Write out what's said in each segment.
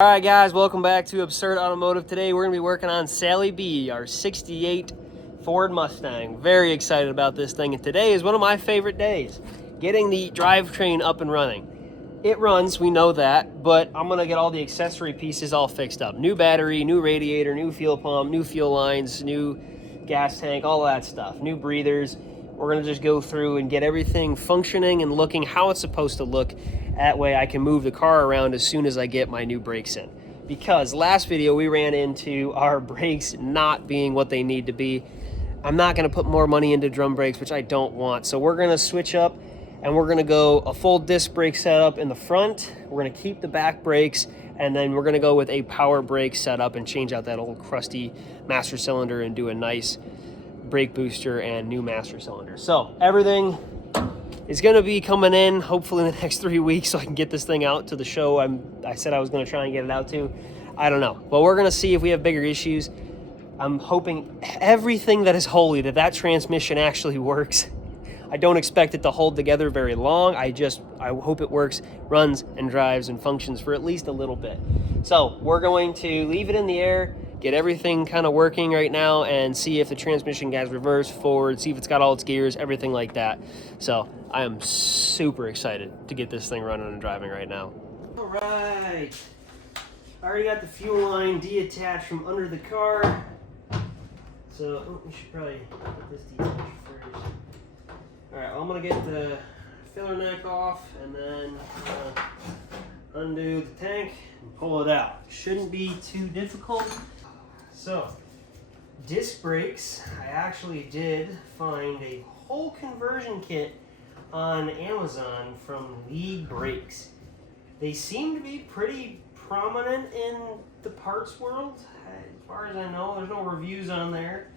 All right, guys, welcome back to Absurd Automotive. Today we're going to be working on Sally B, our 68 Ford Mustang. Very excited about this thing, and today is one of my favorite days, getting the drivetrain up and running. It runs, we know that, but I'm going to get all the accessory pieces all fixed up. New battery, new radiator, new fuel pump, new fuel lines, new gas tank, all that stuff, new breathers. We're going to just go through and get everything functioning and looking how it's supposed to look. That way I can move the car around as soon as I get my new brakes in. Because last video we ran into our brakes not being what they need to be. I'm not going to put more money into drum brakes, which I don't want. So we're going to switch up and we're going to go a full disc brake setup in the front. We're going to keep the back brakes, and then we're going to go with a power brake setup and change out that old crusty master cylinder and do a nice brake booster and new master cylinder. So everything is going to be coming in hopefully in the next 3 weeks so I can get this thing out to the show I said I was going to try and get it out to. I don't know, but we're going to see if we have bigger issues. I'm hoping everything that is holy that transmission actually works. I don't expect it to hold together very long. I hope it works, runs and drives and functions for at least a little bit. So we're going to leave it in the air, get everything kind of working right now, and see if the transmission has reverse, forward, see if it's got all its gears, everything like that. So I am super excited to get this thing running and driving right now. All right. I already got the fuel line detached from under the car. So we should probably get this detached first. All right, well, I'm gonna get the filler neck off and then undo the tank and pull it out. Shouldn't be too difficult. So, disc brakes, I actually did find a whole conversion kit on Amazon from Lead Brakes. They seem to be pretty prominent in the parts world. As far as I know, there's no reviews on there.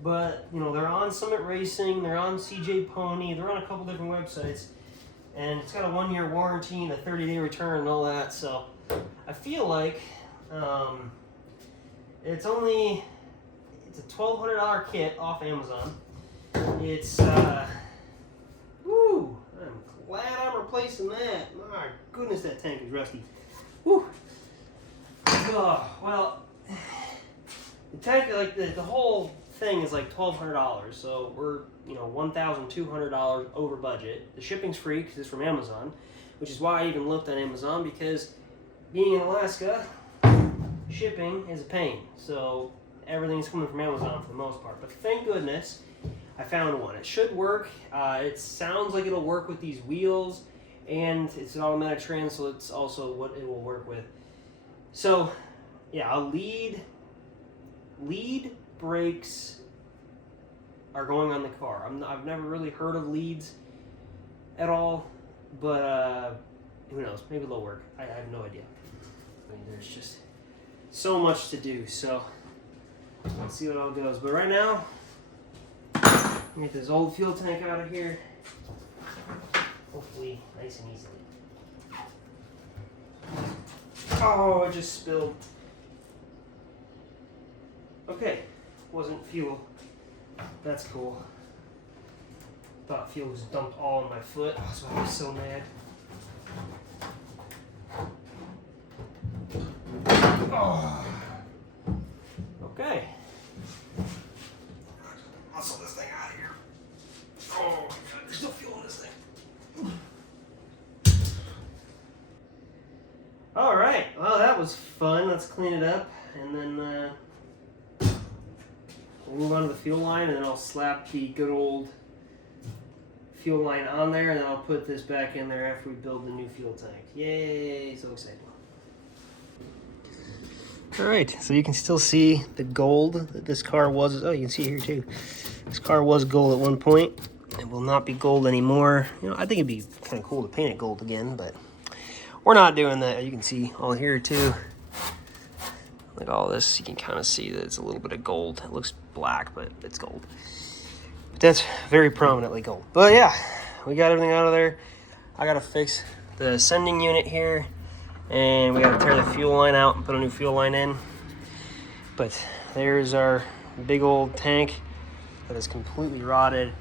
But, you know, they're on Summit Racing, they're on CJ Pony, they're on a couple different websites. And it's got a 1-year warranty and a 30-day return and all that. So, I feel like it's a $1,200 kit off Amazon. It's, woo, I'm glad I'm replacing that. My goodness, that tank is rusty. Woo. Oh, well, the tank, like the whole thing is like $1,200, so we're, you know, $1,200 over budget. The shipping's free because it's from Amazon, which is why I even looked on Amazon, because being in Alaska, shipping is a pain. So everything's coming from Amazon for the most part. But thank goodness I found one. It should work. It sounds like it'll work with these wheels, and it's an automatic trans, so it's also what it will work with. So yeah, lead brakes are going on the car. I've never really heard of leads at all, but who knows? Maybe they'll work. I have no idea. I mean, there's just so much to do, so let's see what all goes. But right now, let me get this old fuel tank out of here. Hopefully, nice and easily. Oh, I just spilled. Okay, wasn't fuel. That's cool. Thought fuel was dumped all on my foot. That's why I was so mad. Oh. Okay. Muscle this thing out of here. Oh my god, there's still fuel in this thing. All right, well, that was fun. Let's clean it up, and then we'll move on to the fuel line, and then I'll slap the good old fuel line on there, and then I'll put this back in there after we build the new fuel tank. Yay, so excited. All right, so you can still see the gold that this car was. Oh, you can see it here too. This car was gold at one point. It will not be gold anymore. You know, I think it'd be kind of cool to paint it gold again, but we're not doing that. You can see all here too. Like all this, you can kind of see that it's a little bit of gold. It looks black, but it's gold. But that's very prominently gold. But yeah, we got everything out of there. I gotta fix the sending unit here, and we gotta tear the fuel line out and put a new fuel line in. But there's our big old tank that is completely rotted. I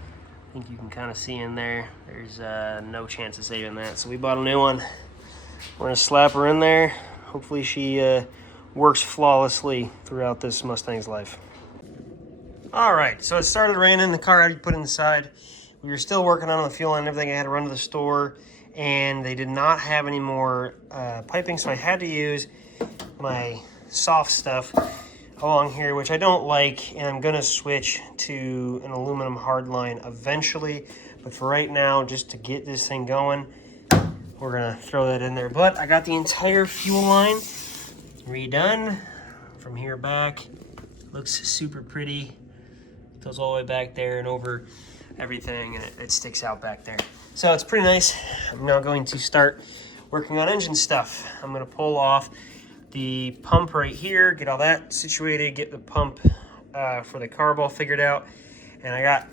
think you can kind of see in there. There's no chance of saving that. So we bought a new one. We're gonna slap her in there. hopefully she works flawlessly throughout this Mustang's life. All right, so it started raining. The car I had put inside. We were still working on the fuel line and everything. I had to run to the store, and they did not have any more piping, so I had to use my soft stuff along here, which I don't like, and I'm gonna switch to an aluminum hardline eventually. But for right now, just to get this thing going, we're gonna throw that in there. But I got the entire fuel line redone from here back. Looks super pretty. Goes all the way back there and over everything, and it sticks out back there. So it's pretty nice. I'm now going to start working on engine stuff. I'm gonna pull off the pump right here, get all that situated, get the pump for the carb all figured out, and I got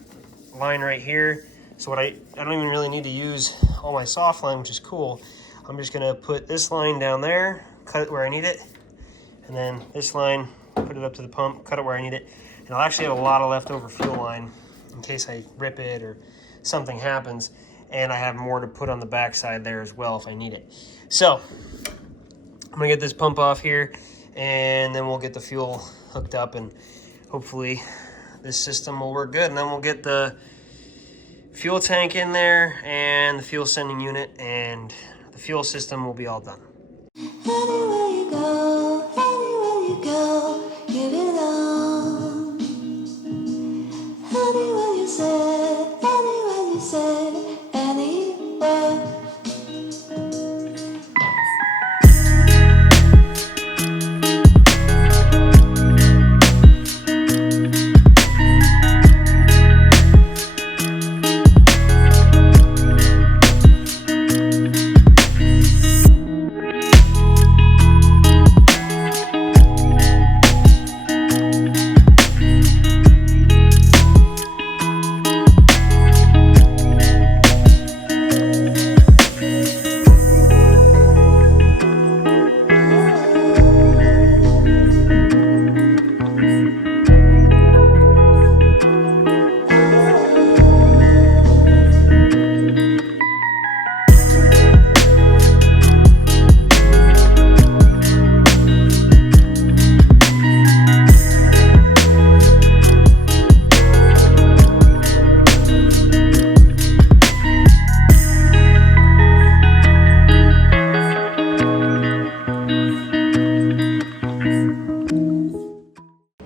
line right here. So what I don't even really need to use all my soft line, which is cool. I'm just gonna put this line down there, cut it where I need it, and then this line, put it up to the pump, cut it where I need it. And I'll actually have a lot of leftover fuel line in case I rip it or something happens. And I have more to put on the backside there as well if I need it. So I'm gonna get this pump off here, and then we'll get the fuel hooked up, and hopefully this system will work good. And then we'll get the fuel tank in there and the fuel sending unit, and the fuel system will be all done. Anywhere you go, give it on. Anywhere you say, anywhere.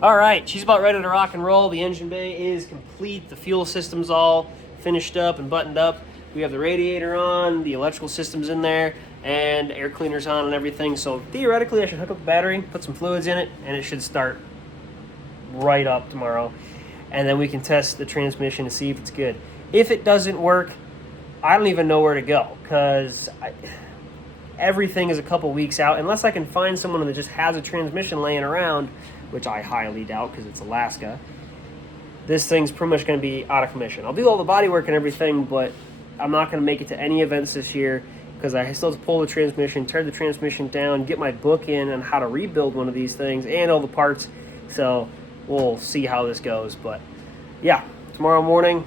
All right, she's about ready to rock and roll. The engine bay is complete. The fuel system's all finished up and buttoned up. We have the radiator on, the electrical system's in there, and air cleaner's on and everything. So theoretically, I should hook up the battery, put some fluids in it, and it should start right up tomorrow. And then we can test the transmission to see if it's good. If it doesn't work, I don't even know where to go, because everything is a couple weeks out. Unless I can find someone that just has a transmission laying around, which I highly doubt because it's Alaska, this thing's pretty much going to be out of commission. I'll do all the body work and everything, but I'm not going to make it to any events this year because I still have to pull the transmission, tear the transmission down, get my book in on how to rebuild one of these things and all the parts. So we'll see how this goes. But yeah, tomorrow morning,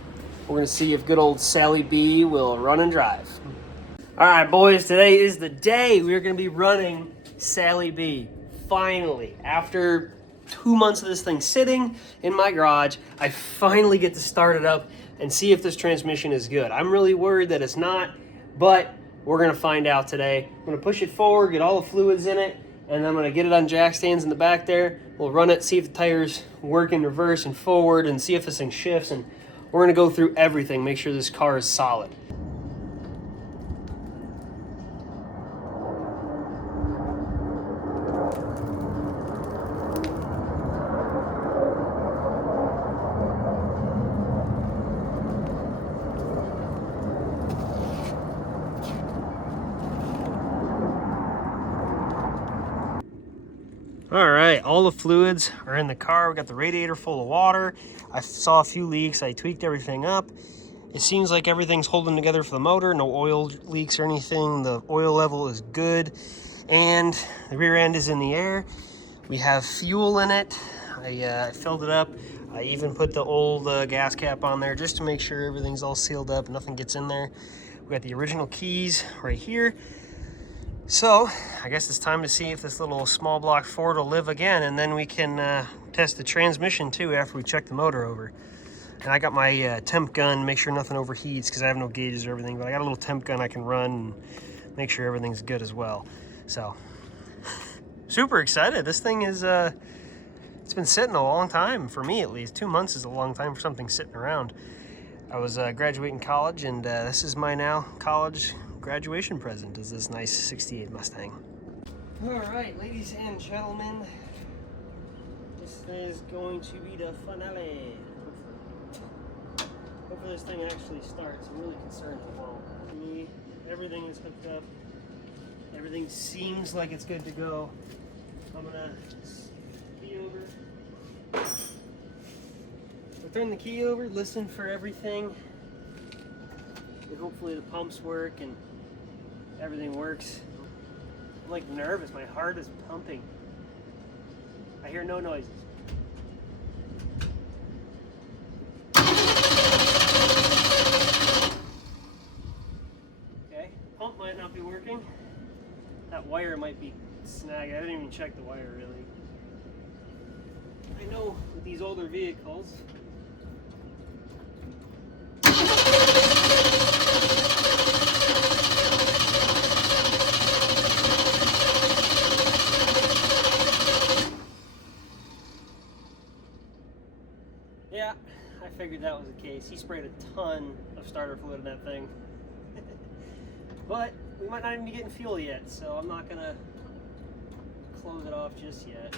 we're going to see if good old Sally B will run and drive. All right, boys, today is the day we're going to be running Sally B. Finally, after 2 months of this thing sitting in my garage, I finally get to start it up and see if this transmission is good. I'm really worried that it's not, but we're gonna find out today. I'm gonna push it forward, get all the fluids in it, and I'm gonna get it on jack stands in the back there. We'll run it, see if the tires work in reverse and forward, and see if this thing shifts, and we're gonna go through everything, make sure this car is solid. All right, all the fluids are in the car. We got the radiator full of water. I saw a few leaks. I tweaked everything up. It seems like everything's holding together for the motor. No oil leaks or anything. The oil level is good. And the rear end is in the air. We have fuel in it. I filled it up. I even put the old gas cap on there just to make sure everything's all sealed up, nothing gets in there. We got the original keys right here. So, I guess it's time to see if this little small block Ford will live again, and then we can test the transmission too after we check the motor over. And I got my temp gun, make sure nothing overheats because I have no gauges or everything, but I got a little temp gun I can run and make sure everything's good as well. So, super excited. This thing is, it's been sitting a long time, for me at least. 2 months is a long time for something sitting around. I was graduating college, and this is my now college graduation present, is this nice 68 Mustang. All right, ladies and gentlemen, this is going to be the finale. Hopefully this thing actually starts. I'm really concerned it won't. For me, everything is hooked up. Everything seems like it's good to go. I'm gonna key over. I'll turn the key over, listen for everything, and hopefully the pumps work and everything works. I'm like nervous, my heart is pumping. I hear no noises. Okay, pump might not be working. That wire might be snagged. I didn't even check the wire really. I know with these older vehicles, yeah, I figured that was the case. He sprayed a ton of starter fluid in that thing. But we might not even be getting fuel yet, so I'm not gonna close it off just yet.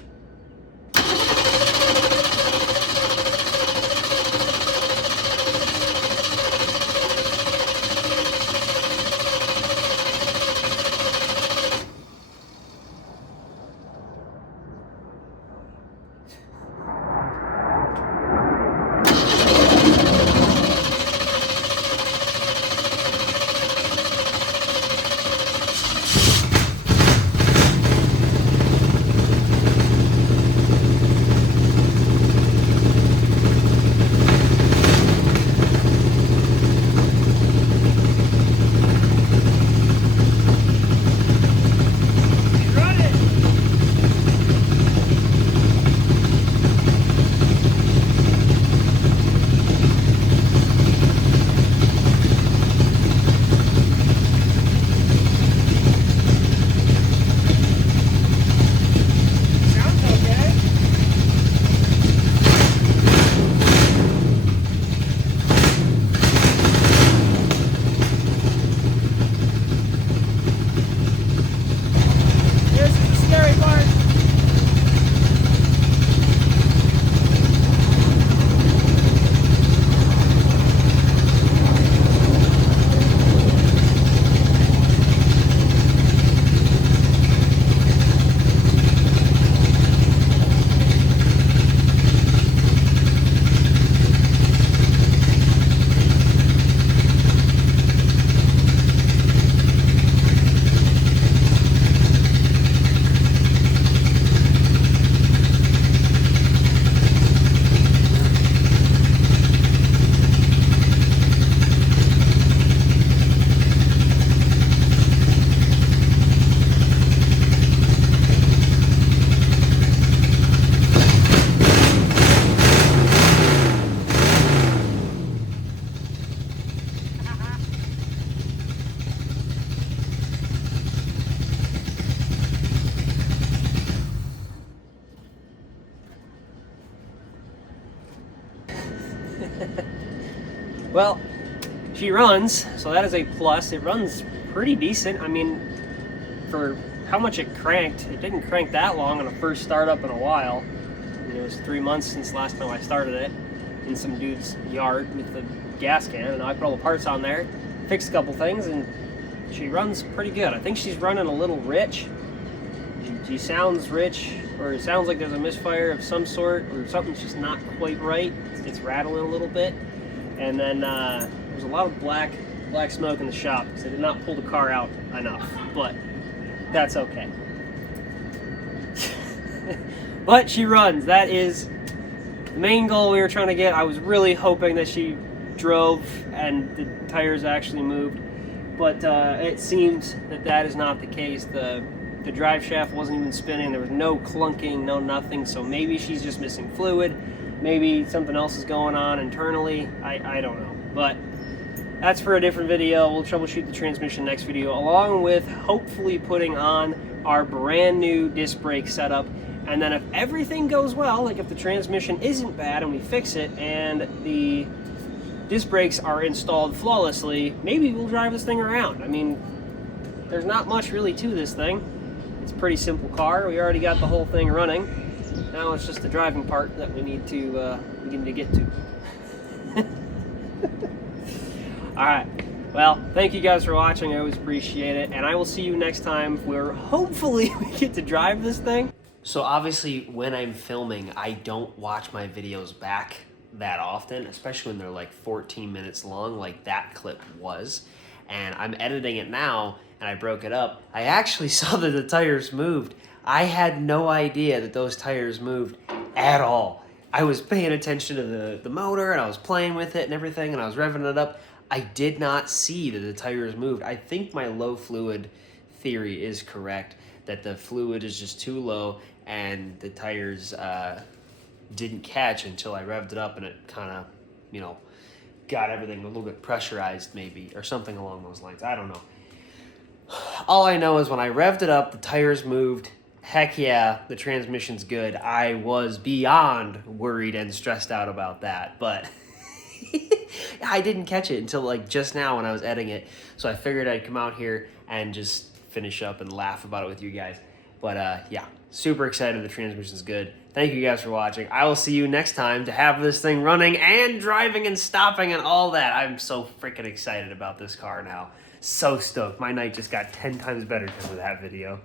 Well, she runs, so that is a plus. It runs pretty decent. I mean, for how much it cranked, it didn't crank that long on a first startup in a while. I mean, it was 3 months since last time I started it in some dude's yard with the gas can, and I put all the parts on there, fixed a couple things, and she runs pretty good. I think she's running a little rich. She sounds rich, or it sounds like there's a misfire of some sort, or something's just not quite right. It's rattling a little bit. And then there's a lot of black smoke in the shop because I did not pull the car out enough, but that's okay. But she runs. That is the main goal we were trying to get. I was really hoping that she drove and the tires actually moved. but it seems that that is not the case. The drive shaft wasn't even spinning. There was no clunking, no nothing. So maybe she's just missing fluid. Maybe something else is going on internally. I don't know. But that's for a different video. We'll troubleshoot the transmission next video, along with hopefully putting on our brand new disc brake setup. And then if everything goes well, like if the transmission isn't bad and we fix it and the disc brakes are installed flawlessly, maybe we'll drive this thing around. I mean, there's not much really to this thing. It's a pretty simple car. We already got the whole thing running. Now it's just the driving part that we need to get to. All right. Well, thank you guys for watching. I always appreciate it. And I will see you next time where hopefully we get to drive this thing. So obviously when I'm filming, I don't watch my videos back that often, especially when they're like 14 minutes long like that clip was. And I'm editing it now and I broke it up. I actually saw that the tires moved. I had no idea that those tires moved at all. I was paying attention to the motor and I was playing with it and everything and I was revving it up. I did not see that the tires moved. I think my low fluid theory is correct, that the fluid is just too low and the tires didn't catch until I revved it up and it kind of, you know, got everything a little bit pressurized maybe or something along those lines. I don't know. All I know is when I revved it up, the tires moved. Heck yeah, the transmission's good. I was beyond worried and stressed out about that, but I didn't catch it until like just now when I was editing it. So I figured I'd come out here and just finish up and laugh about it with you guys. But yeah, super excited the transmission's good. Thank you guys for watching. I will see you next time to have this thing running and driving and stopping and all that. I'm so freaking excited about this car now. So stoked. My night just got 10 times better because of that video.